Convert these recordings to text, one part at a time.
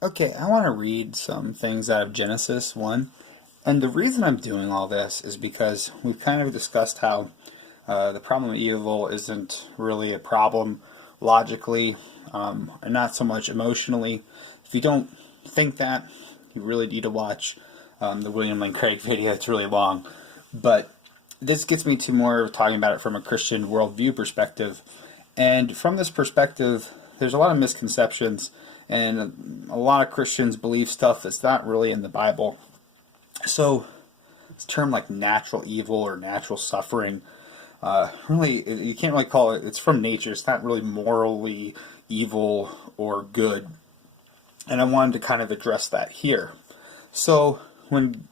Okay, I want to read some things out of Genesis 1. And the reason I'm doing all this is because we've kind of discussed how the problem of evil isn't really a problem logically and not so much emotionally. If you don't think that, you really need to watch the William Lane Craig video. It's really long. But this gets me to more of talking about it from a Christian worldview perspective. And from this perspective, there's a lot of misconceptions, and a lot of Christians believe stuff that's not really in the Bible. So, this term like natural evil or natural suffering, really, you can't really call it, it's from nature. It's not really morally evil or good. And I wanted to kind of address that here. So, when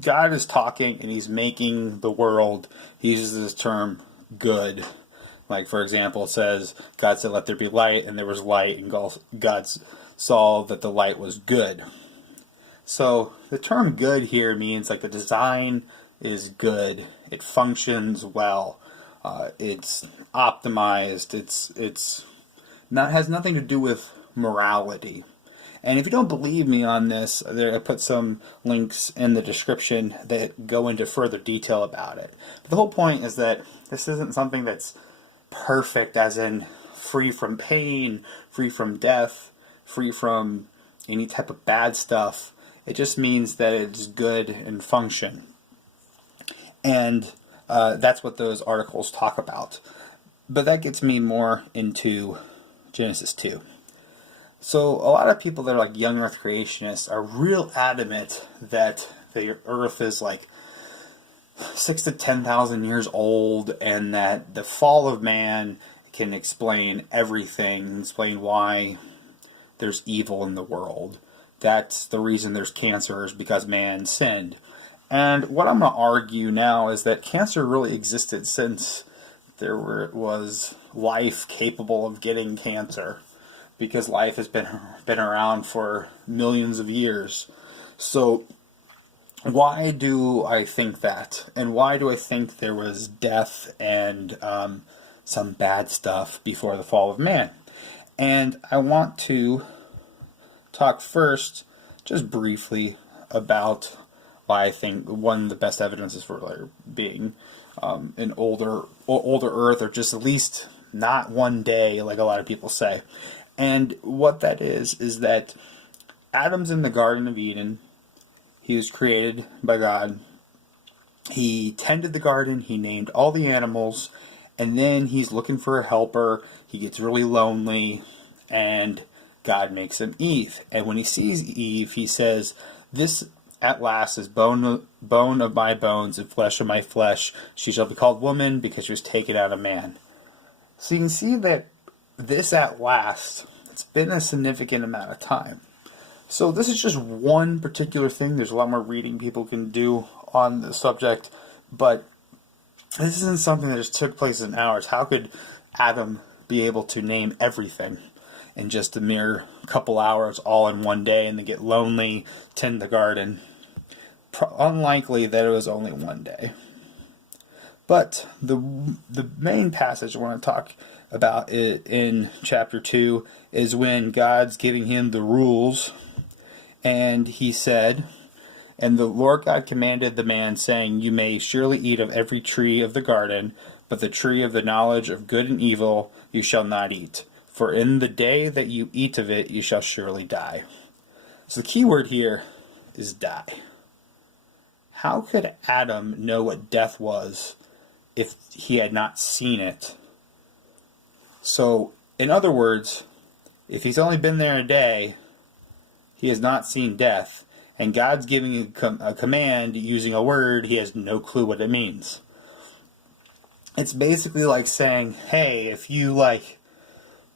God is talking and he's making the world, he uses this term good. Like, for example, it says, God said, let there be light, and there was light, and God saw that the light was good. So, the term good here means like the design is good, it functions well, it's optimized, it's not has nothing to do with morality. And if you don't believe me on this, I put some links in the description that go into further detail about it. But the whole point is that this isn't something that's perfect, as in free from pain, free from death, free from any type of bad stuff. It just means that it's good and function. And that's what those articles talk about. But that gets me more into Genesis 2. So a lot of people that are like young earth creationists are real adamant that the earth is like 6 to 10,000 years old, and that the fall of man can explain everything, explain why there's evil in the world. That's the reason there's cancer, is because man sinned. And what I'm going to argue now is that cancer really existed since there was life capable of getting cancer, because life has been around for millions of years. So why do I think that? And why do I think there was death and some bad stuff before the fall of man? And I want to talk first, just briefly, about why I think one of the best evidences for there being an older Earth, or just at least not one day, like a lot of people say. And what that is that Adam's in the Garden of Eden. He was created by God. He tended the garden. He named all the animals. And then he's looking for a helper. He gets really lonely. And God makes him Eve. And when he sees Eve, he says, "This at last is bone of my bones and flesh of my flesh. She shall be called woman, because she was taken out of man." So you can see that this at last, it's been a significant amount of time. So this is just one particular thing. There's a lot more reading people can do on the subject, but this isn't something that just took place in hours. How could Adam be able to name everything in just a mere couple hours, all in one day, and then get lonely, tend the garden? Unlikely that it was only one day. But the main passage I want to talk about it in chapter 2 is when God's giving him the rules. And he said, "And the Lord God commanded the man, saying, You may surely eat of every tree of the garden, but the tree of the knowledge of good and evil you shall not eat. For in the day that you eat of it, you shall surely die." So the key word here is die. How could Adam know what death was if he had not seen it? So, in other words, if he's only been there a day, he has not seen death, and God's giving a command using a word, he has no clue what it means. It's basically like saying, hey, if you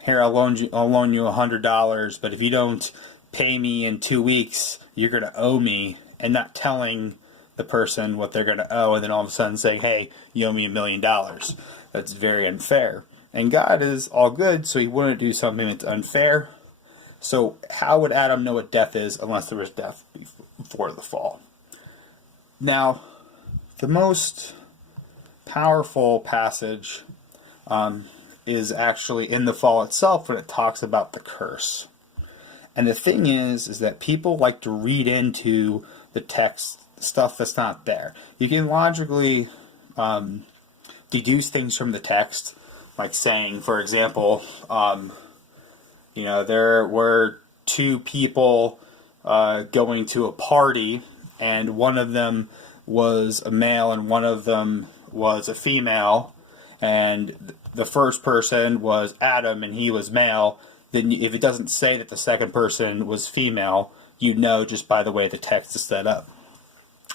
here, I'll loan you $100, but if you don't pay me in 2 weeks, you're going to owe me, and not telling the person what they're going to owe, and then all of a sudden saying, hey, you owe me $1 million. That's very unfair. And God is all good, so he wouldn't do something that's unfair. So how would Adam know what death is unless there was death before the fall? Now, the most powerful passage is actually in the fall itself, when it talks about the curse. And the thing is that people like to read into the text stuff that's not there. You can logically deduce things from the text, like saying, for example, there were two people going to a party, and one of them was a male and one of them was a female, and the first person was Adam and he was male. Then if it doesn't say that the second person was female, you know just by the way the text is set up.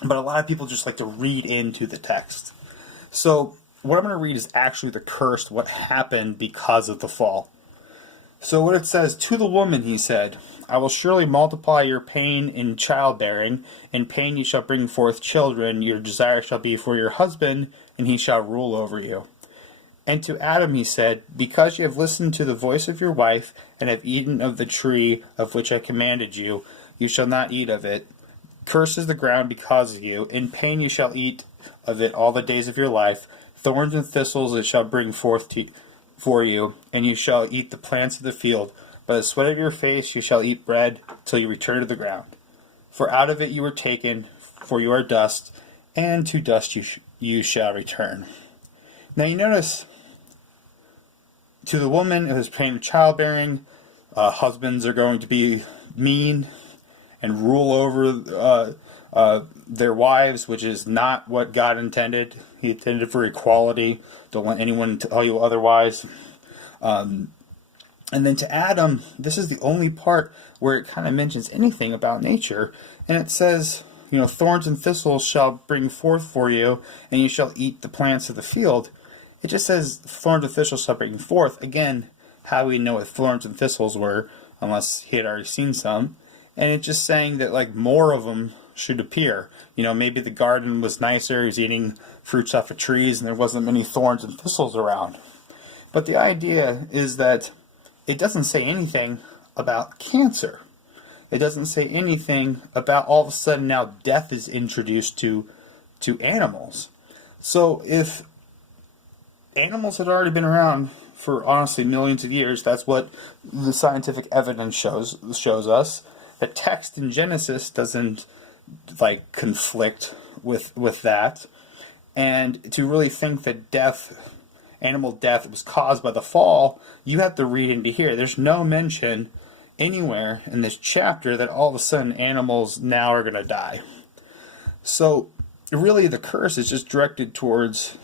But a lot of people just like to read into the text. So what I'm going to read is actually the curse, what happened because of the fall. So what it says, to the woman he said, I will surely multiply your pain in childbearing. In pain you shall bring forth children. Your desire shall be for your husband, and he shall rule over you. And to Adam he said, because you have listened to the voice of your wife, and have eaten of the tree of which I commanded you, you shall not eat of it. Cursed is the ground because of you. In pain you shall eat of it all the days of your life. Thorns and thistles it shall bring forth for you, and you shall eat the plants of the field. By the sweat of your face you shall eat bread till you return to the ground. For out of it you were taken, for you are dust, and to dust you shall return. Now you notice, to the woman who is pain of childbearing, husbands are going to be mean and rule over their wives, which is not what God intended. He intended for equality. Don't let anyone tell you otherwise. And then to Adam, this is the only part where it kind of mentions anything about nature. And it says, thorns and thistles shall bring forth for you, and you shall eat the plants of the field. It just says thorns and thistles shall bring forth. Again, how we know what thorns and thistles were, unless he had already seen some. And it's just saying that more of them should appear. Maybe the garden was nicer, he was eating fruits off of trees, and there wasn't many thorns and thistles around. But the idea is that it doesn't say anything about cancer. It doesn't say anything about all of a sudden now death is introduced to animals. So if animals had already been around for honestly millions of years, that's what the scientific evidence shows us. The text in Genesis doesn't conflict with that. And to really think that animal death was caused by the fall, you have to read into here. There's no mention anywhere in this chapter that all of a sudden animals now are going to die. So really the curse is just directed towards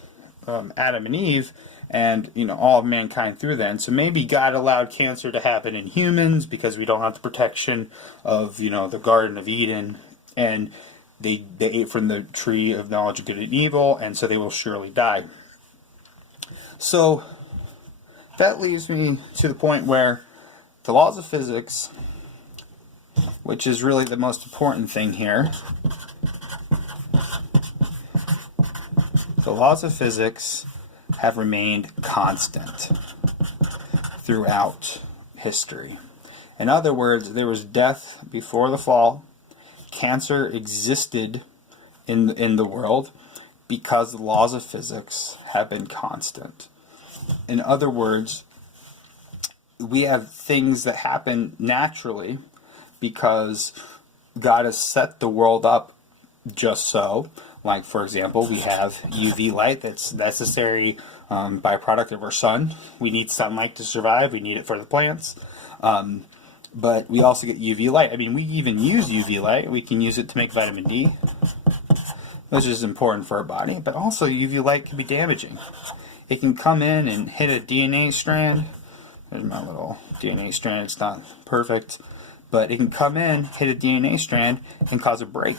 Adam and Eve and all of mankind through then. So maybe God allowed cancer to happen in humans because we don't have the protection of the Garden of Eden, and they ate from the tree of knowledge of good and evil, and so they will surely die. So that leads me to the point where the laws of physics, which is really the most important thing here, the laws of physics have remained constant throughout history. In other words, there was death before the fall. Cancer existed in the world because the laws of physics have been constant. In other words, we have things that happen naturally because God has set the world up just so. Like, for example, we have UV light that's necessary byproduct of our sun. We need sunlight to survive. We need it for the plants. But we also get UV light. I mean, we even use UV light. We can use it to make vitamin D, which is important for our body. But also, UV light can be damaging. It can come in and hit a DNA strand. There's my little DNA strand. It's not perfect. But it can come in, hit a DNA strand, and cause a break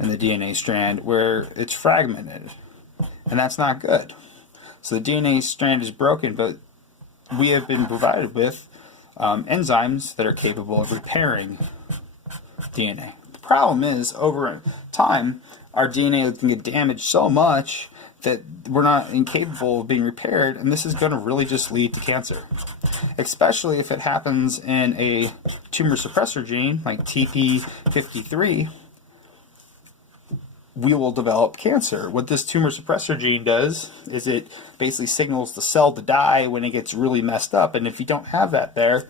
in the DNA strand where it's fragmented. And that's not good. So the DNA strand is broken, but we have been provided with enzymes that are capable of repairing DNA. The problem is, over time, our DNA can get damaged so much that we're not incapable of being repaired, and this is going to really just lead to cancer. Especially if it happens in a tumor suppressor gene, like TP53, we will develop cancer. What this tumor suppressor gene does is it basically signals the cell to die when it gets really messed up. And if you don't have that there,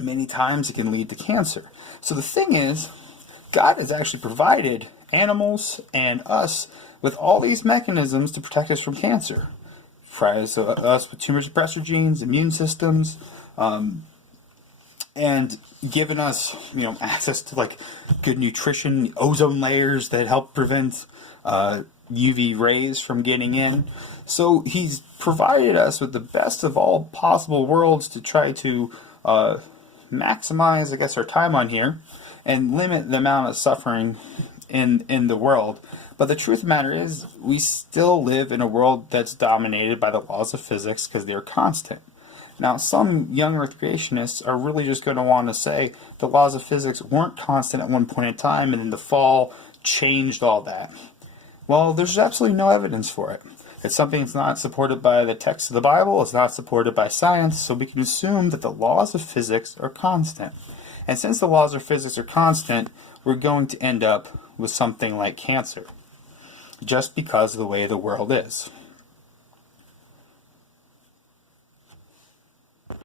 many times it can lead to cancer. So the thing is, God has actually provided animals and us with all these mechanisms to protect us from cancer. Provides us with tumor suppressor genes, immune systems, and given us, access to like good nutrition, ozone layers that help prevent UV rays from getting in. So he's provided us with the best of all possible worlds to try to maximize, I guess, our time on here and limit the amount of suffering in the world. But the truth of the matter is, we still live in a world that's dominated by the laws of physics because they're constant. Now, some young Earth creationists are really just going to want to say the laws of physics weren't constant at one point in time and then the fall changed all that. Well, there's absolutely no evidence for it. It's something that's not supported by the text of the Bible, it's not supported by science, so we can assume that the laws of physics are constant. And since the laws of physics are constant, we're going to end up with something like cancer, just because of the way the world is.